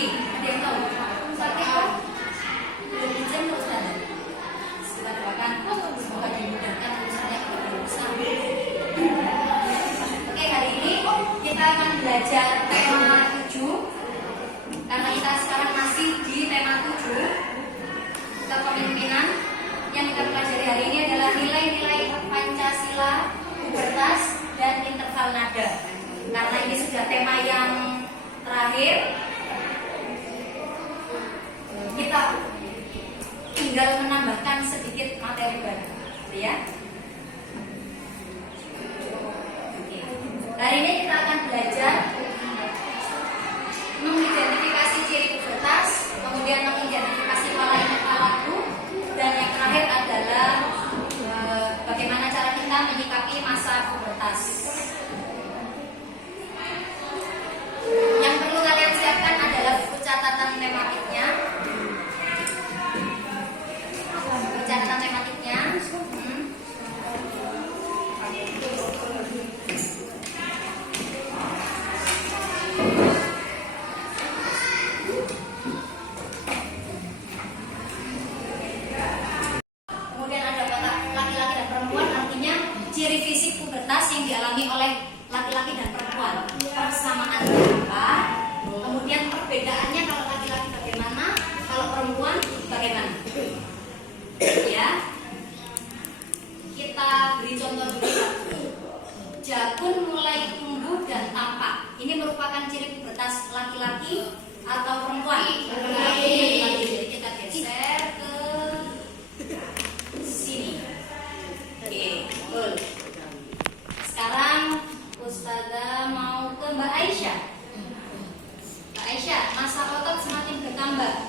Ini ada yang tahu? Sakit kok? Belum izin kok Ustaz. Kita doakan semoga dimudahkan urusannya berurusan. Oke, hari ini kita akan belajar tema 7. Karena kita sekarang masih di tema 7 kepemimpinan. Yang kita pelajari hari ini adalah nilai-nilai Pancasila, pubertas, dan interval nada. Karena ini sudah tema yang terakhir, kita tinggal menambahkan sedikit materi baru, ya. Hari ini kita akan belajar mengidentifikasi ciri pubertas, kemudian mengidentifikasi pola interval waktu, dan yang terakhir adalah bagaimana cara kita menyikapi masa pubertas. Yang perlu kalian siapkan adalah buku catatan tematiknya. Catatan tematiknya. Kemudian ada kotak laki-laki dan perempuan, artinya ciri fisik pubertas yang dialami oleh laki-laki dan perempuan. Persamaan apa? Kemudian perbedaannya, kalau laki-laki bagaimana, kalau perempuan bagaimana? Ya, kita beri contoh dulu. Jakun mulai tumbuh dan tampak. Ini merupakan ciri pubertas laki-laki atau perempuan? Laki-laki. Jadi kita geser ke sini. Oke, betul. Sekarang Ustazah mau ke Mbak Aisyah. Mbak Aisyah, masa otot semakin bertambah.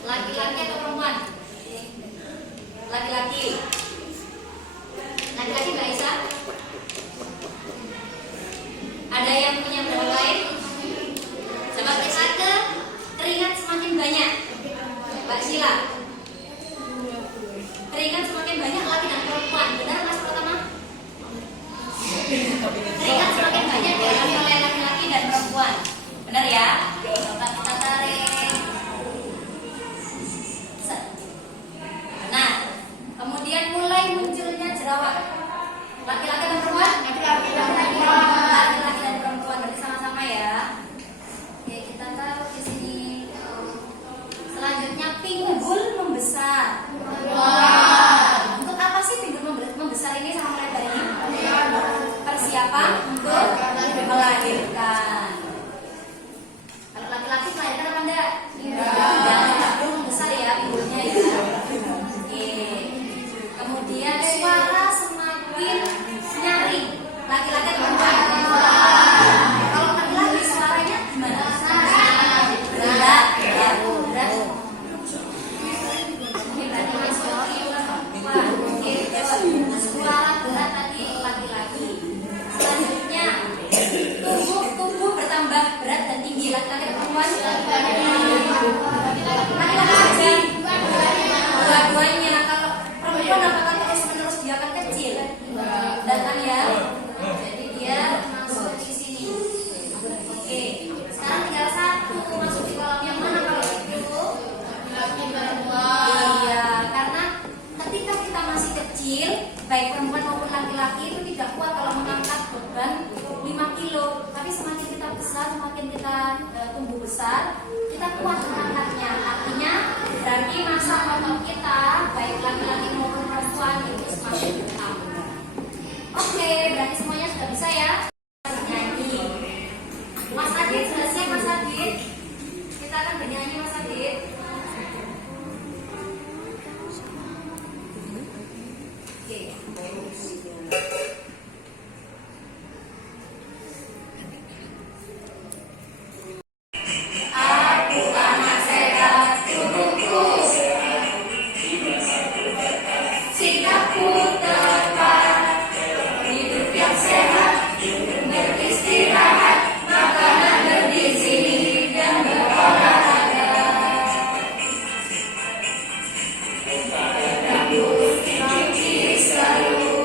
Laki-laki atau perempuan? Laki-laki. Laki-laki Mbak Aisyah? Ada yang punya pendapat lain? Coba kita ke keringat semakin banyak. Mbak Sila. Keringat semakin banyak laki dan perempuan. Benar Mas Pratama? Keringat semakin banyak dialami oleh laki-laki dan perempuan. Benar ya? Coba kita tarik. Nah, kemudian mulai munculnya jerawat. Laki-laki dan perempuan? Laki-laki dan perempuan. Berarti sama-sama ya. Oke, kita taruh di sini. Selanjutnya pinggul membesar. Untuk apa sih pinggul membesar ini sama melebar ini? Persiapan untuk melahirkan. Kalau laki-laki melahirkan apa enggak? Enggak perlu membesar ya pinggulnya ya. Oke. Kemudian suara semakin nyaring. Laki-laki atau perempuan? Kalau laki-laki suaranya gimana? Berat ya, berat. Ini berarti masuk perempuan. Oke, suara berat tadi laki-laki. Selanjutnya tubuh bertambah berat dan tinggi. Laki-laki atau perempuan? Laki-laki. Dua-duanya. Kalau perempuan apakah terus-menerus dia akan kecil? Datang ya. Jadi dia masuk di sini. Oke. Sekarang tinggal satu masuk di kolam yang mana kalau itu? Laki-laki perempuan. Iya, karena ketika kita masih kecil, baik perempuan maupun laki-laki itu tidak kuat kalau mengangkat beban 5 kilo. Tapi semakin kita besar, semakin kita tumbuh besar, kita kuat mengangkatnya. Artinya berarti masa otot kita, baik laki-laki maupun perempuan, itu semakin bertambah. Oke, berarti semuanya sudah bisa ya? Nyanyi. Mas Adit, sudah siap Mas Adit? Kita akan bernyanyi Mas Adit. Oke. Aku anak sehat, tubuhku sehat, sikapku tepat, hidup yang sehat, beristirahat, makanan bergizi dan berolahraga. Rambut dicuci selalu,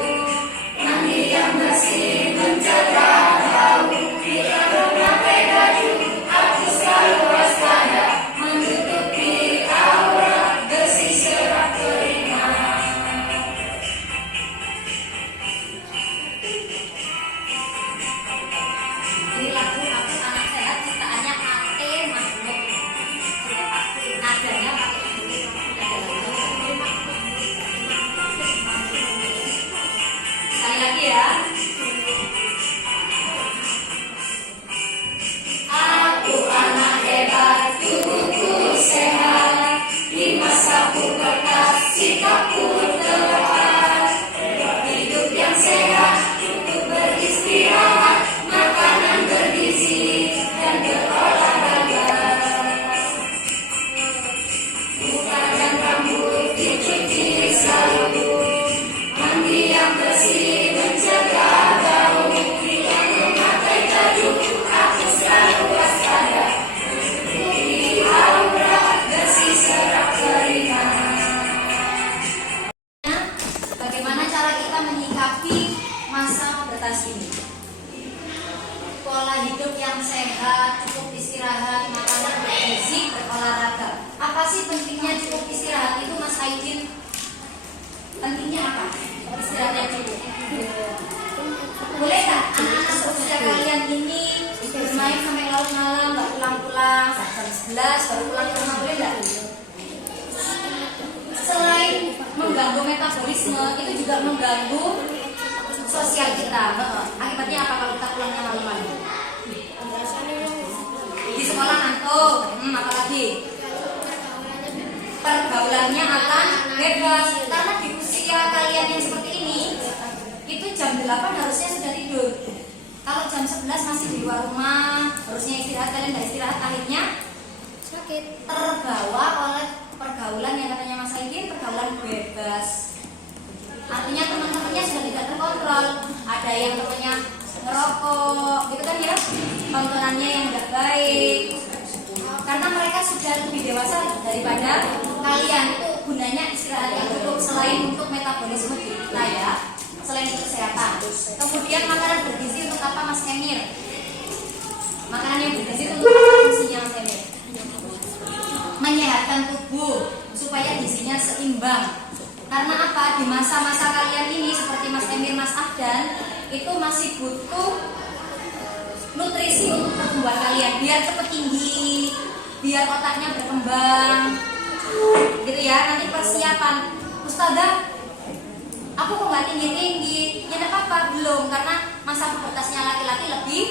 ya. Aku anak hebat, tubuhku sehat, di masa pubertas sikapku tepat. Hidup yang sehat, untuk beristirahat, makanan bergizi dan berolahraga. Muka dan rambut dicuci selalu, mandi yang bersih menjaga bau, tidak memakai baju, aku selalu waspada, menutupi aurat bersih serap keringat. Bagaimana cara kita menyikapi masa pubertas ini? Pola hidup yang sehat, cukup istirahat, makanan bergizi, berolahraga. Apa sih pentingnya cukup istirahat itu, Mas Aidin? Pentingnya apa? Istirahat yang cukup. Boleh nggak anak-anak seusia kalian ini bermain sampai larut malam, nggak pulang-pulang, jam 11 baru pulang ke rumah, boleh nggak? Selain mengganggu metabolisme, itu juga mengganggu sosial kita. Akibatnya apa kalau kita pulangnya malam-malam? Di sekolah ngantuk, apalagi pergaulannya akan bebas. Karena di usia kalian yang seperti ini, itu jam 8 harusnya sudah tidur. Kalau jam 11 masih di luar rumah, harusnya istirahat, kalian nggak istirahat, akhirnya sakit, terbawa oleh pergaulan yang katanya Mas Aidin, pergaulan bebas. Artinya teman-temannya sudah tidak terkontrol. Ada yang temannya ngerokok, gitu kan ya, tontonannya yang nggak baik. Karena mereka sudah lebih dewasa daripada kalian. Itu gunanya istirahat yang cukup, selain untuk metabolisme diri kita ya, selain untuk kesehatan. Kemudian makanan bergizi untuk apa, Mas Emir? Makanan yang bergizi untuk apa fungsinya, Mas Emir? Menyehatkan tubuh supaya gizinya seimbang. Karena apa? Di masa-masa kalian ini seperti Mas Emir, Mas Afdan, itu masih butuh nutrisi untuk pertumbuhan kalian, biar cepat tinggi, biar otaknya berkembang, gitu ya. Nanti persiapan, Ustazah, aku kok nggak tinggi-tinggi? Ya nggak apa-apa, belum, karena masa pubertasnya laki-laki lebih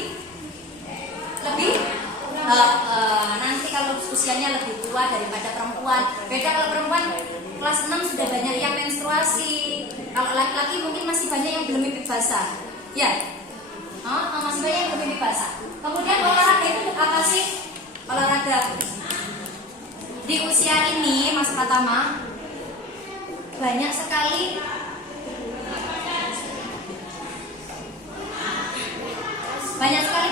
nanti kalau usianya lebih tua daripada perempuan. Beda kalau perempuan kelas 6 sudah banyak yang menstruasi. Kalau laki-laki mungkin masih banyak yang belum mimpi basah. Ya, masih banyak yang belum mimpi basah. Kemudian olahraga itu apa sih? Olahraga di usia ini, Mas Pratama, banyak sekali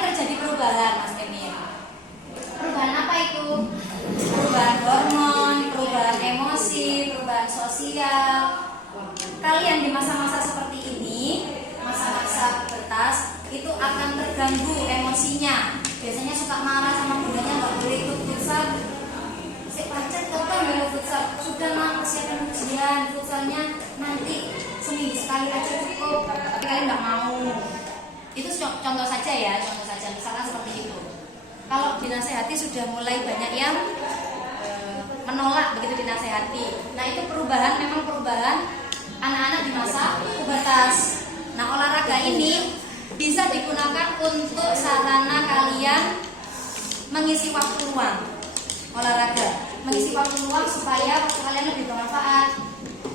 terjadi perubahan, Mas Emir. Perubahan apa itu? Perubahan hormon, perubahan emosi, perubahan sosial. Kalian di masa-masa seperti ini, masa-masa pubertas, itu akan terganggu emosinya. Biasanya suka marah sama bundanya, nggak boleh ikut futsal. Si pacar kapan boleh futsal? Sudah mah persiapan ujian, futsalnya nanti seminggu sekali aja cukup. Tapi kalian nggak mau. Itu contoh saja ya, contoh saja. Misalkan seperti itu. Kalau dinasehati sudah mulai banyak yang menolak begitu dinasehati. Nah itu perubahan, memang perubahan anak-anak di masa pubertas. Nah olahraga ini bisa digunakan untuk sarana kalian mengisi waktu luang. Olahraga mengisi waktu luang supaya waktu kalian lebih bermanfaat.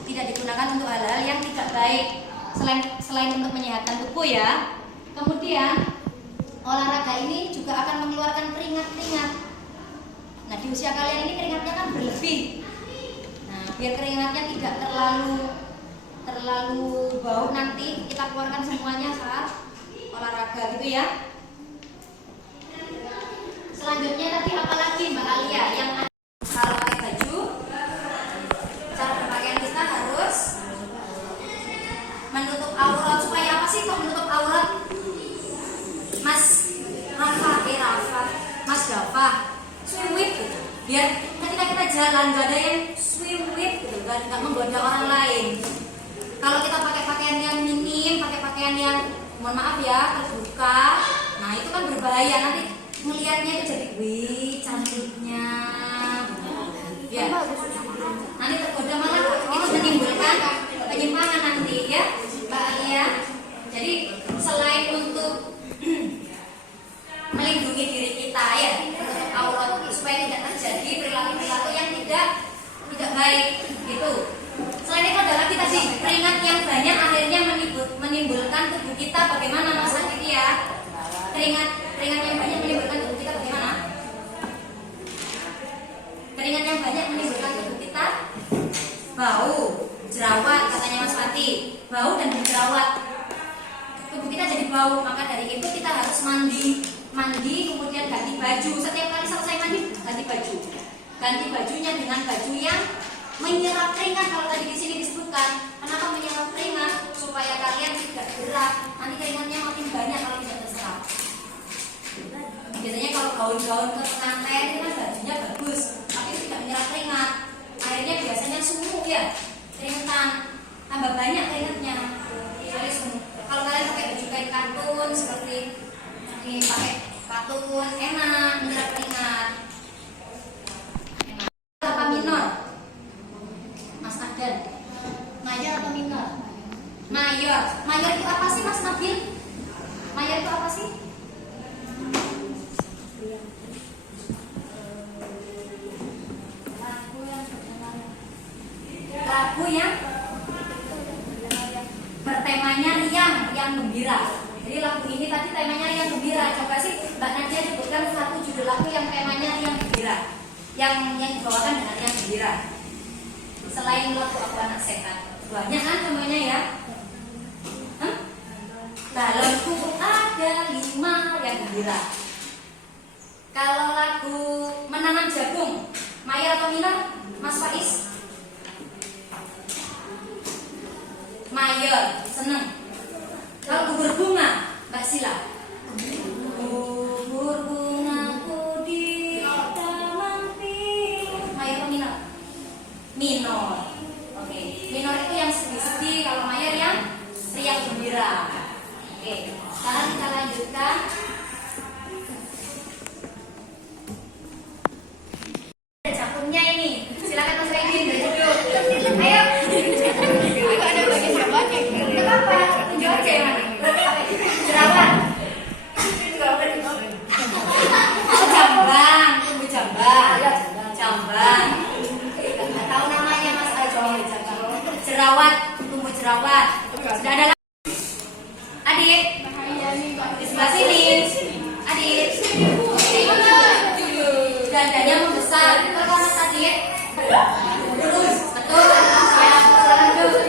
Tidak digunakan untuk hal-hal yang tidak baik, selain untuk menyehatkan tubuh ya. Kemudian olahraga ini juga akan mengeluarkan keringat-keringat. Nah di usia kalian ini keringatnya kan berlebih. Nah biar keringatnya tidak terlalu bau, nanti kita keluarkan semuanya saat olahraga gitu ya. Selanjutnya tadi apalagi Mbak Alia yang kalau pakai baju, cara berpakaian kita harus menutup aurat. Supaya apa sih kok menutup aurat? Mas Mas Dafa, swim with gitu. Biar ketika kita jalan gak ada yang swim with gitu, gak menggoda orang lain. Kalau kita pakai pakaian yang minim, pakai pakaian yang mohon maaf ya terbuka, nah itu kan berbahaya. Nanti melihatnya itu jadi wih cantiknya ya, nanti tergoda malah itu menimbulkan penyimpangan nanti ya Mbak Alia. Jadi keringat yang banyak menimbulkan tubuh kita bagaimana? Keringat yang banyak menimbulkan tubuh kita bau, jerawat, katanya Mas Fati. Bau dan berjerawat, tubuh kita jadi bau. Maka dari itu kita harus mandi, kemudian ganti baju. Setiap kali selesai mandi ganti baju. Ganti bajunya dengan baju yang menyerap keringat. Kalau tadi di sini disebutkan, kenapa menyerap keringat? Supaya kalian tidak gerak. Nanti keringatnya makin banyak kalau tidak terserap. Biasanya kalau gaun-gaun ke pengantin itu kan bajunya bagus, tapi itu tidak menyerap keringat. Akhirnya biasanya sumuk ya, keringetan, tambah banyak keringatnya. Jadi sumuk. Kalau kalian pakai baju kain katun seperti ini, pakai katun enak, menyerap keringat. Apa minor? Mas Adan, mayor atau minor? Mayor. Mayor itu apa sih Mas Nabil? Mayor itu apa sih? Lagu yang bertemanya riang gembira. Jadi lagu ini tadi temanya riang gembira. Coba sih Mbak Nadia sebutkan satu judul lagu yang temanya riang gembira, yang dibawakan dengan riang gembira. Selain lagu Aku Anak Sehat, banyak kan namanya ya. Balonku ada 5 riang gembira. Kalau lagu Menanam Jagung, mayor atau minor, Mas Faiz? Mayor, seneng. Kalau gugur bunga, Mbak Sila? Gugur bungaku di taman pinus, mayor atau minor? Minor. Oke, minor itu yang sedih-sedih. Kalau mayor yang riang gembira. Oke, sekarang kita lanjutkan. Jakunnya ini, silakan Mas Regin dulu. Ayo. Kenapa? Tunjuk aja yang mana? Jerawat. Jambang, tumbuh jambang. Jambang. Nggak tahu namanya Mas Ajo. Jerawat, tumbuh jerawat. Sudah ada lagi? Adik, di sebelah sini. Adik, dadanya membesar. Kalau Mas Adik, terus betul. Ya, silakan dulu.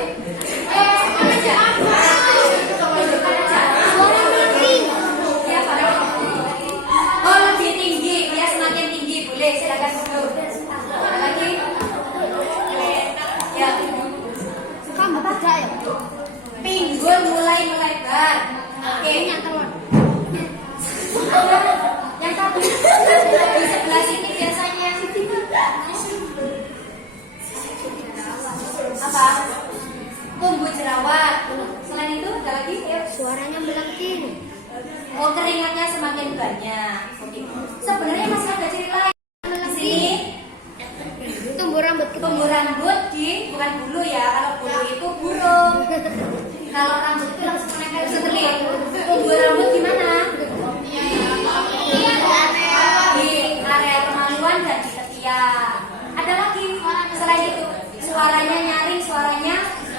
Oh, lebih tinggi, dia semakin tinggi, boleh silakan dulu. Lagi, ya. Pinggul mulai melebar. Oke, yang tadi di sebelah sini biasanya apa? Tumbuh jerawat. Selain itu ada lagi? Suaranya melengking. Oh, keringatnya semakin banyak. Oke. Sebenarnya masih ada ciri lain di sini. Tumbuh rambut. Tumbuh rambut di bukan bulu ya. Kalau bulu itu burung. Kalau rambut itu langsung menempel sekali. Tumbuh rambut di mana? Di area kemaluan dan di ketiak. Ada lagi selain itu, suaranya nyaring, suaranya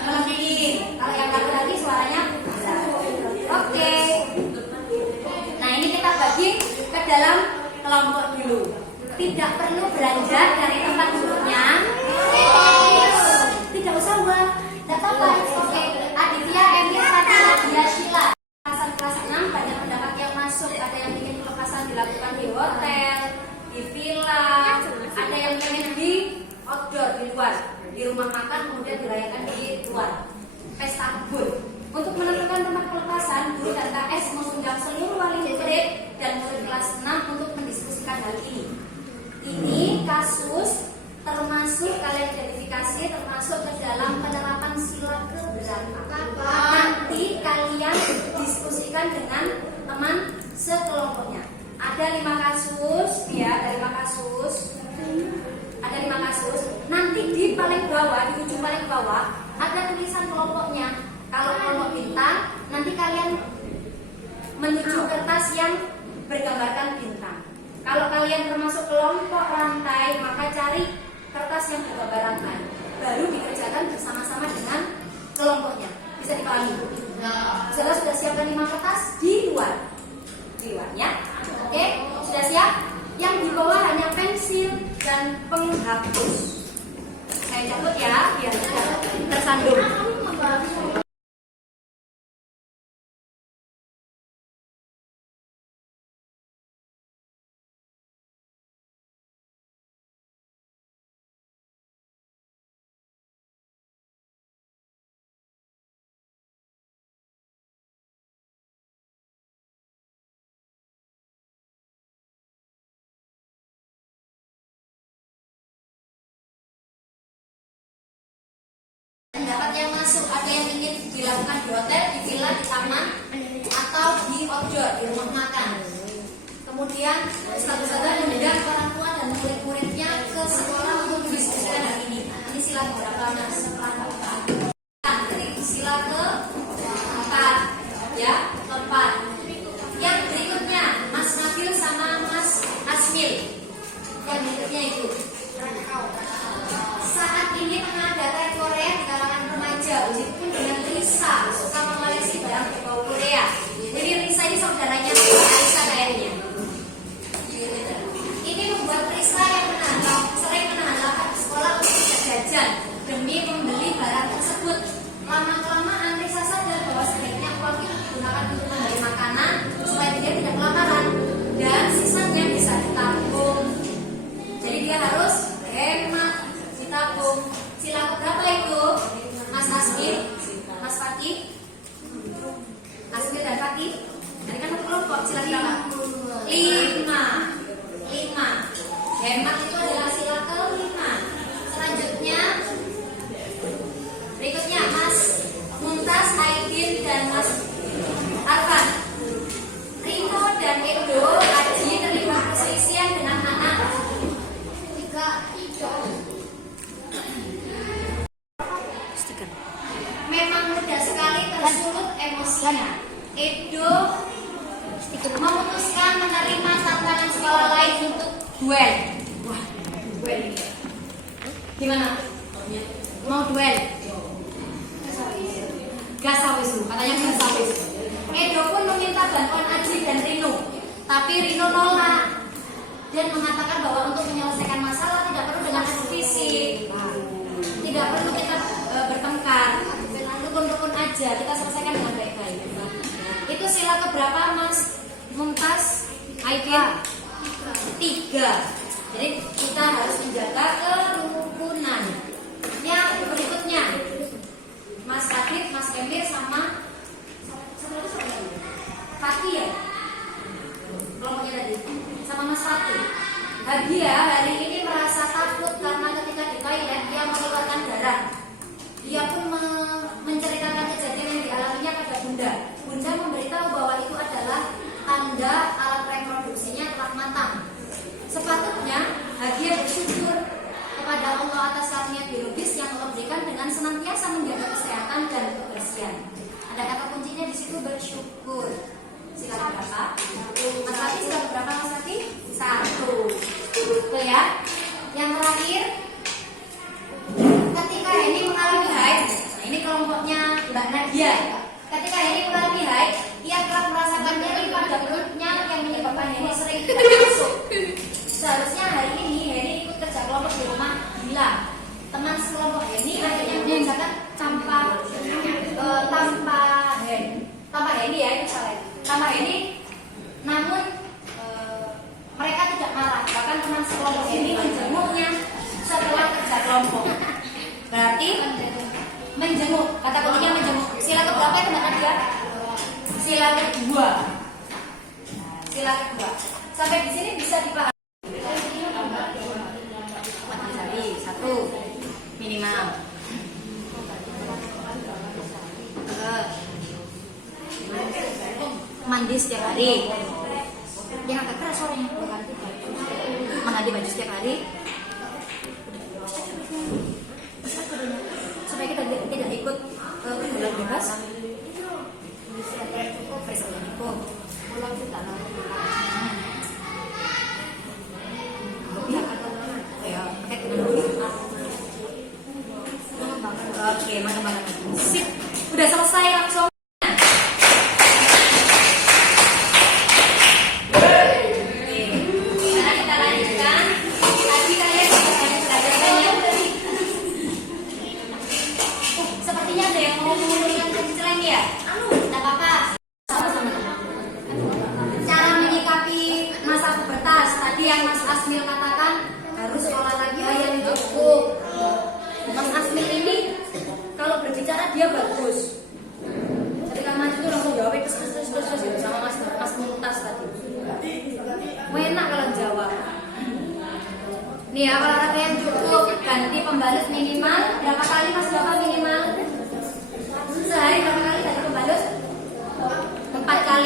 melengking. Kalau yang laki-laki suaranya besar. Oke. Nah, ini kita bagi ke dalam kelompok dulu. Tidak perlu beranjak dari tempat duduknya. Tidak usah buat. Tidak apa-apa. Oke. Aditya, Emil, Fatima, Nadia, Sheila. Kelas 6 banyak pendapat yang masuk. Ada yang ingin pelepasan dilakukan di hotel, di villa. Ada yang pengen di outdoor, di luar, di rumah makan, kemudian dirayakan di luar. Pesta kebun. Untuk menentukan tempat pelepasan, guru dan KS mengundang seluruh wali murid dan murid kelas 6 untuk mendiskusikan hal ini. Ini kasus termasuk kalian identifikasi termasuk ke dalam penerapan sila keberapa. Nanti kalian diskusikan dengan teman sekelompoknya. Ada 5 kasus, ya, ada 5 kasus. Ada 5 kasus. Nanti di paling bawah, di ujung paling bawah ada tulisan kelompoknya. Kalau kelompok bintang, nanti kalian menuju kertas yang bergambarkan bintang. Kalau kalian termasuk kelompok rantai, maka cari kertas yang bergambar rantai. Baru dikerjakan bersama-sama dengan kelompoknya. Bisa dipahami? Jelas sudah siapkan 5 kertas di luar. Keywordnya, oke, sudah siap? Yang di bawah hanya pensil dan penghapus. Saya cabut ya, biar tidak tersandung. Pendapat yang masuk, ada yang ingin dilakukan di hotel, di villa, di taman, atau di outdoor, di rumah makan. Kemudian satu-satu mengundang orang tua dan murid-muridnya ke sekolah untuk mendiskusikan hal ini. Ini sila berapa mas? Sila keempat, ya, keempat. Yang berikutnya Mas Nabil sama Mas Asmil. Yang berikutnya itu. Saat ini tengah ada tren Korea di kalangan remaja, meskipun dengan Risa suka mengoleksi barang berbau Korea. Jadi Risa ini saudaranya Aisyah kayaknya. Ini membuat Risa yang sering menahan lapar di sekolah untuk tidak jajan demi membeli barang tersebut. Lama-kelamaan Risa sadar bahwa sebaiknya uang itu digunakan untuk membeli makanan supaya dia tidak kelaparan dan sisanya bisa ditabung. Jadi dia harus hemat, ditabung. Sila berapa itu? Mas Asmil, Mas Fakih, Asmil dan Fakih. Ini kan satu kelompok. Sila berapa? 5. Hemat itu adalah sila kelima. Selanjutnya, berikutnya Mas Mumtaz, Aidin dan Mas Arfan. Rino dan Edo, Aji terlibat perselisihan dengan anak 3. Memang mudah sekali tersulut emosinya. Edo memutuskan menerima tantangan sekolah lain untuk duel. Wah, duel ini. Gimana? Mau duel? Gasawis, katanya gasawis. Edo pun meminta bantuan Aji dan Rino, tapi Rino nolak dan mengatakan bahwa untuk menyelesaikan masalah tidak perlu dengan adu fisik, tidak perlu kita bertengkar, rukun-rukun aja, kita selesaikan dengan baik-baik. Itu sila keberapa Mas Mumtaz? Aidin? 3. Jadi kita harus menjaga kerukunan. Yang berikutnya Mas Adit, Mas Emir sama Fatih ya? Kelompoknya tadi sama Mas Fatih. Hadia hari ini merasa takut karena ketika di toilet dia mengeluarkan darah. Dia pun menceritakan kejadian yang dialaminya pada Bunda. Bunda memberitahu bahwa itu adalah tanda alat reproduksinya telah matang. Sepatutnya Hadia bersyukur kepada Allah atas karunia biologis yang Allah berikan dengan senantiasa menjaga kesehatan dan kebersihan. Ada kata kuncinya di situ, bersyukur. Sila berapa? Mas Lati sila berapa Mas Lati? 1. Betul ya? Yang terakhir, ketika Heni mengalami haid, nah ini kelompoknya Mbak Nadia. Ketika Heni mengalami haid, ia kerap merasakan nyeri pada perutnya yang menyebabkan Heni sering tidak masuk. Seharusnya hari ini Heni ikut kerja kelompok di rumah Bila. Teman sekelompok Heni akhirnya mengerjakan tanpa Heni ya, itu salah. Tanpa Heni, namun mereka tidak marah. Bahkan teman sekelompok Heni menjenguknya setelah kerja kelompok. Berarti menjenguk, kata kuncinya menjenguk. Sila keberapa itu Mbak Nadia? Sila kedua. Sila kedua. Sampai di sini bisa dipahami. Jadi 1 minimal. Mandi setiap hari. Yang agak keras suaranya. Mengganti baju setiap hari. Supaya kita tidak ikut bulan bebas. Oke, mantap banget. Sip. Udah selesai langsung.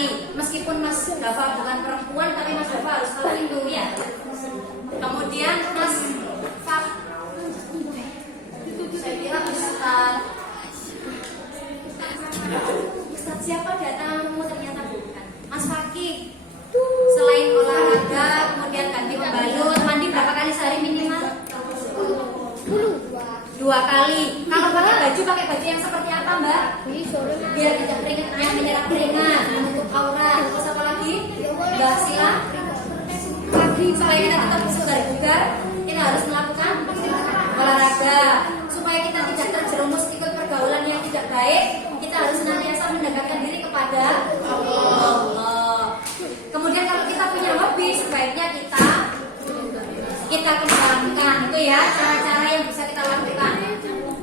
kali. Meskipun Mas Dafa bukan perempuan, tapi Mas Dafa harus tahu itu ya. Kemudian Mas Fak, saya kira Ustaz siapa datang ternyata bukan. Mas Fakih, selain olahraga, kemudian ganti pembalut, mandi berapa kali sehari minimal? 2 kali. Kalau pakai baju yang seperti apa, Mbak? Biar tidak keringat yang menyerap keringat, menutup aurat. Terus apa lagi? Mbak Sila? Supaya kita tetap bugar, kita harus melakukan olahraga. Supaya kita tidak terjerumus ikut pergaulan yang tidak baik, kita harus senantiasa mendekatkan diri kepada Allah. Kemudian kalau kita punya hobi, sebaiknya kita kembangkan. Itu ya cara-cara yang bisa kita lakukan.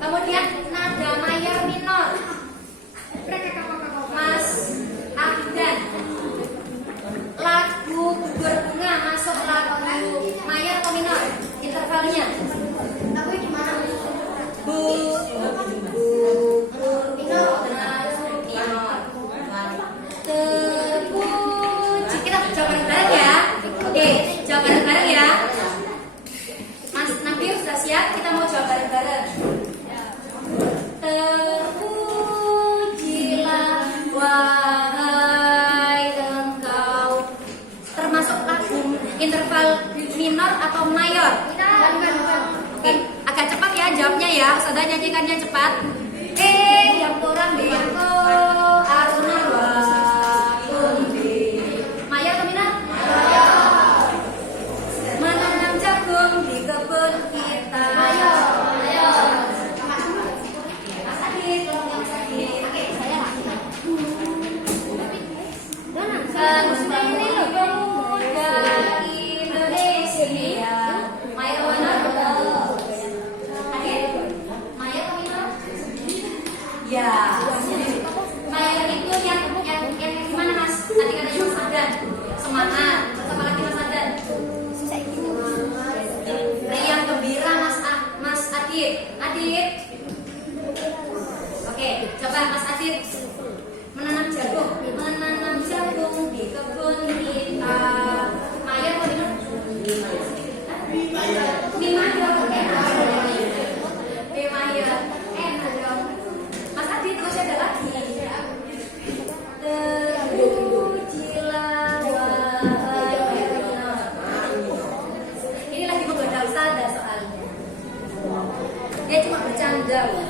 Kemudian nada mayor minor. Mas Afdan, lagu berbunga masuk lagu mayor atau minor? Intervalnya minor. Terpuji. Kita jawab bareng ya. Oke, jawab bareng ya. Mas Nabil sudah siap? Kita mau jawab bareng-bareng. Terpujilah wahai engkau. Termasuk lagu interval minor atau mayor? Oke, agak cepat ya jawabnya ya. Ustazah nyanyikannya cepat. Yang kurang biyangko aruna wa kumbi. Mayor atau minor? Menanam jagung di kebun kita. Mas Adit, tolong Mas Adit. Oke, saya pemuda Indonesia. Mayor mana? Adit, mayor atau minor? Ya. Mayor itu yang gimana Mas? Tadi katanya Mas Adit. Semangat. Apa lagi Mas Adit? Riang gembira Mas Adit. Oke, coba Mas Adit. Menanam jagung di kebun kita. Mayor atau minor? Mayor. Enak dong. Mas Adit, masih ada lagi. Terpujilah wahai engkau. Ini lagi menggoda Ustazah soalnya. Dia cuma bercanda. Oke.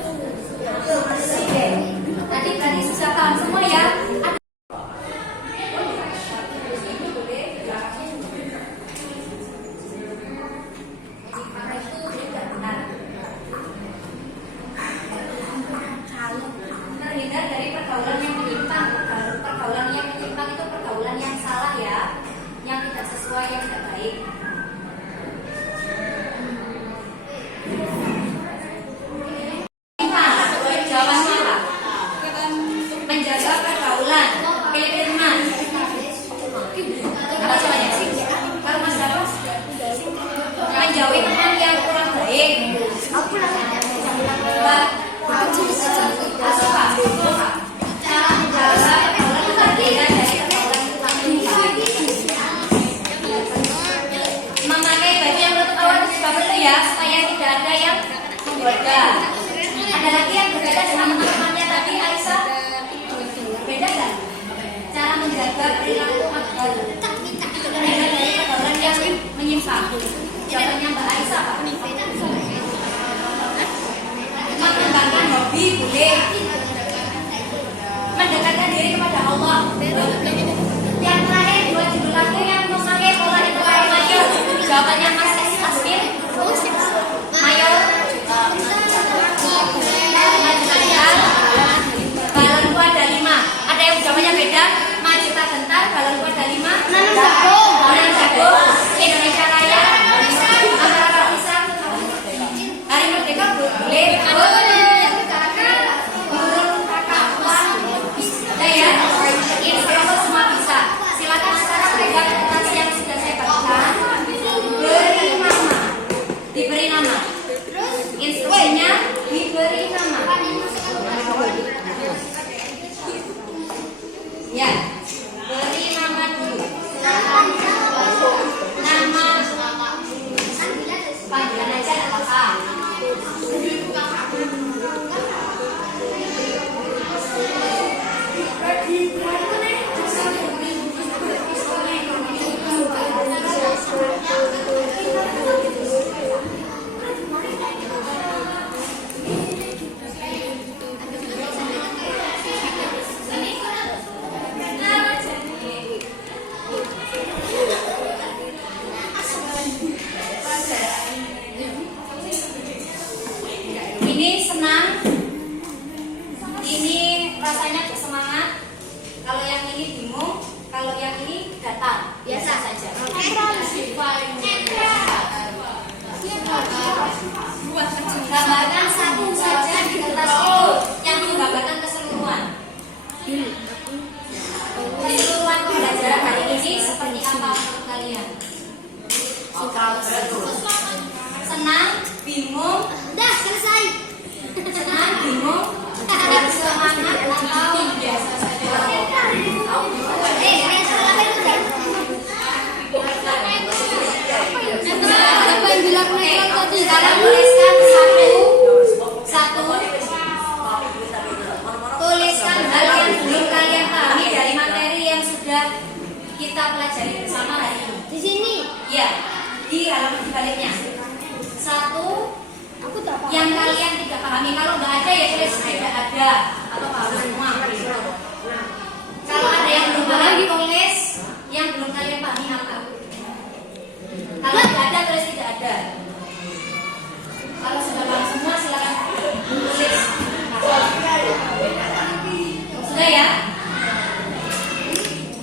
Tadi susah paham semua ya. Terhindar dari pergaulan yang menyimpang. Pergaulan yang menyimpang itu pergaulan yang salah ya, yang tidak sesuai, yang tidak baik. Jawabannya apa? Menjaga pergaulan. Pilih Mas. Apa jawabannya? Kalau Mas dapat menjauhi teman yang kurang baik. Memakai baju yang menutup aurat juga perlu ya, supaya tidak ada yang menggoda. Ada lagi yang berbeda dengan teman-temannya tadi, Aisyah? Beda nggak? Cara menjaga perilaku terhindar dari pergaulan yang menyimpang. Jawabannya Mbak Aisyah apa? Mengembangkan hobi boleh. Mendekatkan diri kepada Allah. Yang terakhir, 2 judul lagu yang memakai pola interval mayor. Jawabannya Mas Asmin. Mayor. Balonku ada 5. Ada yang jawabannya beda. Maju tak gentar. Balonku ada 5. Menanam jagung. Indonesia Raya. Antara Pisang. Hari Merdeka boleh. Burung kakak tua. Ya, insya Allah semua bisa. Silakan sekarang pegang kertas yang sudah saya bagikan. Diberi nama. Instruksinya diberi nama. Ya. semangat, kalau yang ini bingung, kalau yang ini datar, biasa saja. Gambarkan satu saja di kertas itu yang menggambarkan keseluruhan. Keseluruhan pembelajaran hari ini seperti apa menurut kalian? Senang, bingung, Udah selesai. senang, bingung, dan semangat atau biasa saja? Apa yang bilang netral tadi? Sekarang tuliskan satu. Tuliskan hal yang belum kalian pahami dari materi yang sudah kita pelajari bersama hari ini. Di sini. Ya, di halaman sebaliknya. Satu Aku tak paham. yang kalian tidak pahami. Kalau nggak ada ya tulis tidak ada atau paham semua. Kalau ada yang belum paham tulis yang belum kalian pahami apa. Kalau tidak ada tulis tidak ada. Kalau sudah paham semua silakan tulis. Sudah ya?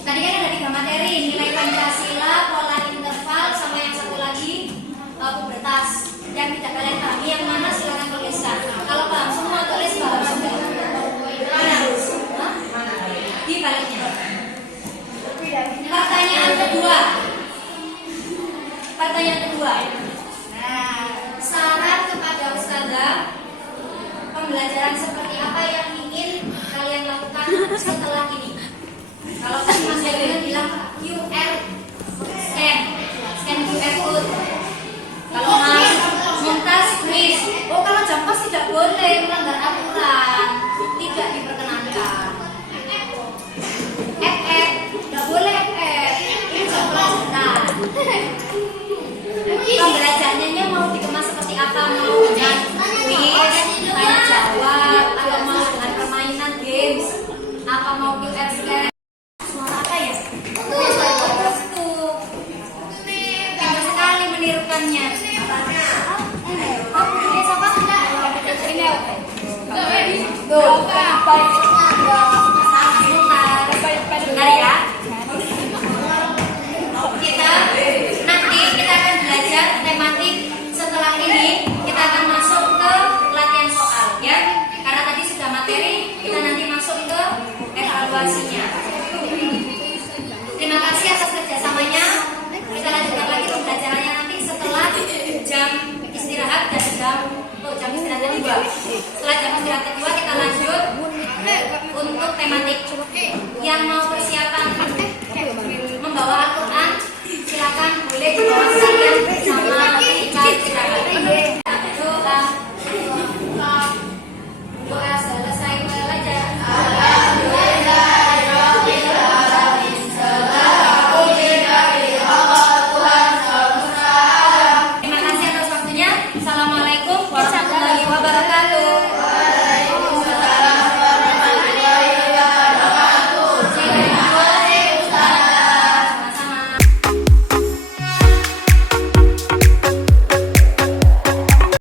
Tadi kan ada 3 materi, nilai Pancasila, pola interval, sama yang satu lagi pubertas. Yang tidak kalian pahami yang mana silakan tuliskan. Kalau paham semua tulis paham semua. Hah? Di baliknya. Pertanyaan kedua. Pertanyaan kedua. Saran kepada ustazah, pembelajaran seperti apa yang ingin kalian lakukan setelah ini? Kalau tadi Mas Yawina bilang QR scan QR code. Kalau Mas Mumtaz quiz. Oh, kalau jampas tidak boleh, melanggar aturan, tidak diperkenankan. Tidak boleh ini jam pelajaran. Pembelajarannya mau dikemas seperti apa? Mau dengan quiz, tanya jawab, atau mau dengan permainan games, apa mau QR scan? Suara apa ya? Bagus tuh. Pintar sekali menirukannya. Ini siapa? Ini apa? Tuh, baik. Bentar ya. Kita akan belajar tematik. Setelah ini kita akan masuk ke latihan soal ya. Karena tadi sudah materi, kita nanti masuk ke evaluasinya. Terima kasih atas kerjasamanya. Kita lanjutkan lagi pembelajarannya nanti setelah jam istirahat dan jam istirahat kedua. Setelah jam istirahat kedua kita lanjut untuk tematik. Yang mau persiapan membawa Al-Quran silakan boleh dibawa sekalian sama Ika.